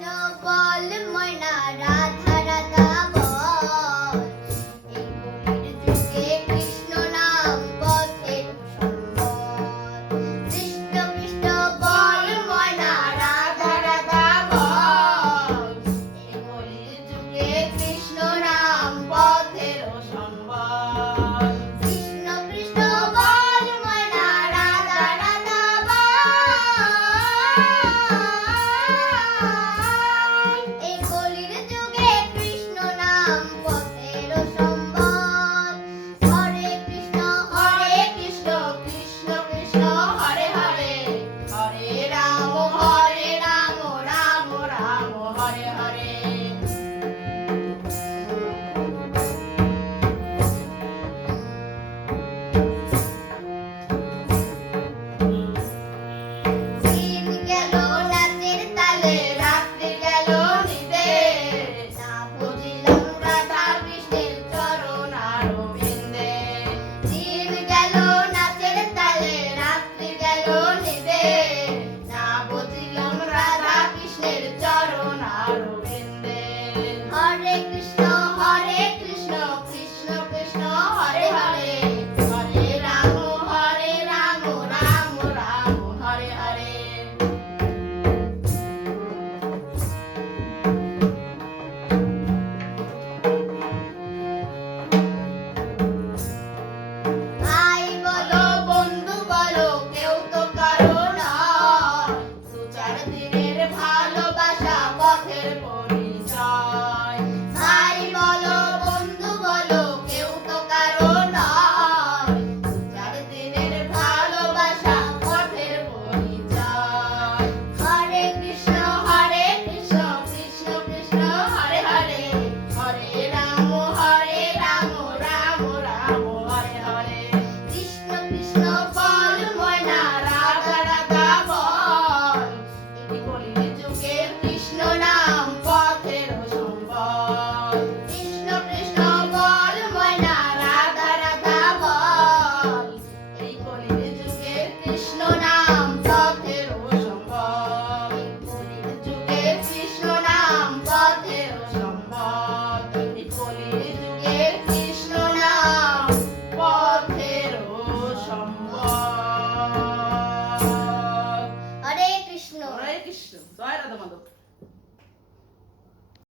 no about. Hare Gracias. yapmıştım. Zuhair Adamalı.